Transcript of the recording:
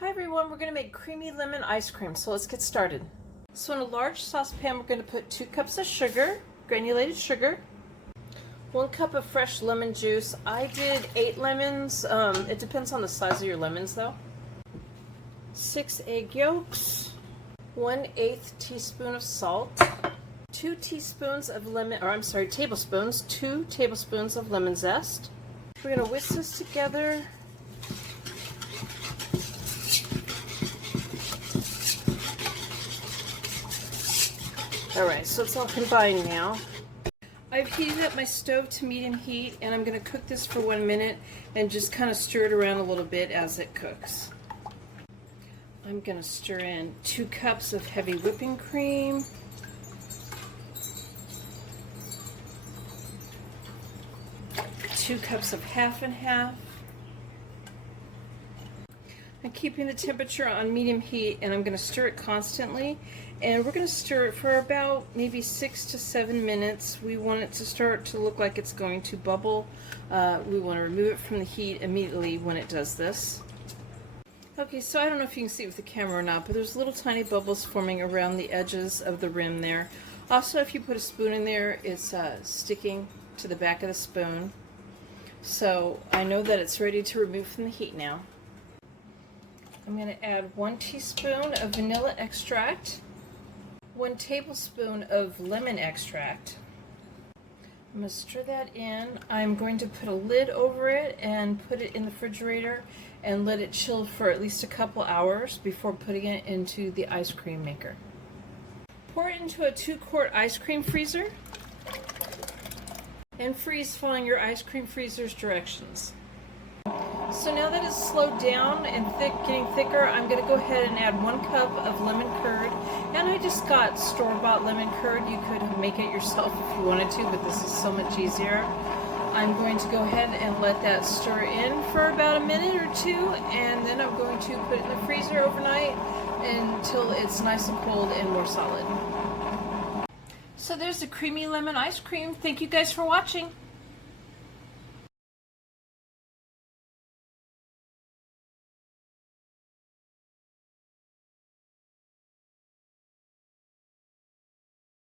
Hi everyone, we're going to make creamy lemon ice cream, so let's get started. So in a large saucepan we're going to put 2 cups of sugar, granulated sugar, 1 cup of fresh lemon juice. I did 8 lemons, it depends on the size of your lemons though. 6 egg yolks, 1/8 teaspoon of salt, 2 tablespoons of lemon zest. We're going to whisk this together. Alright, so it's all combined now. I've heated up my stove to medium heat and I'm going to cook this for 1 minute and just kind of stir it around a little bit as it cooks. I'm going to stir in 2 cups of heavy whipping cream, 2 cups of half and half. I'm keeping the temperature on medium heat and I'm going to stir it constantly, and we're going to stir it for about maybe 6 to 7 minutes. We want it to start to look like it's going to bubble. We want to remove it from the heat immediately when it does this. Okay, so I don't know if you can see it with the camera or not, but there's little tiny bubbles forming around the edges of the rim there. Also, if you put a spoon in there, it's sticking to the back of the spoon. So I know that it's ready to remove from the heat now. I'm going to add 1 teaspoon of vanilla extract, 1 tablespoon of lemon extract. I'm going to stir that in. I'm going to put a lid over it and put it in the refrigerator and let it chill for at least a couple hours before putting it into the ice cream maker. Pour it into a 2-quart ice cream freezer and freeze following your ice cream freezer's directions. So now that it's slowed down and getting thicker, I'm going to go ahead and add 1 cup of lemon curd. And I just got store-bought lemon curd. You could make it yourself if you wanted to, but this is so much easier. I'm going to go ahead and let that stir in for about a minute or 2, and then I'm going to put it in the freezer overnight until it's nice and cold and more solid. So there's the creamy lemon ice cream. Thank you guys for watching.